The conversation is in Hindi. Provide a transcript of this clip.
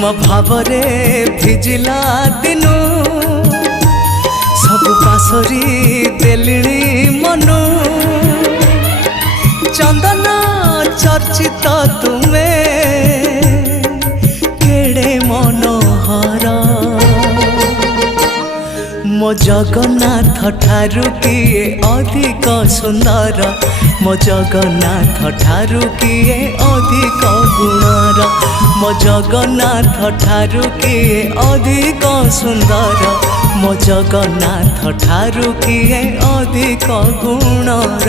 तुम भावरे भिजिला दिनु सब पासरी देलिणी मनु चंदन चर्चित तुमे केड़े मनोहर मो जगन्नाथ ठारू किए अधिक सुंदर मो जगन्नाथ ठारू किए अधिक गुणर मो जगन्नाथ ठारू किए अधिक सुंदर मो जगन्नाथ ठारू किए अधिक गुणर।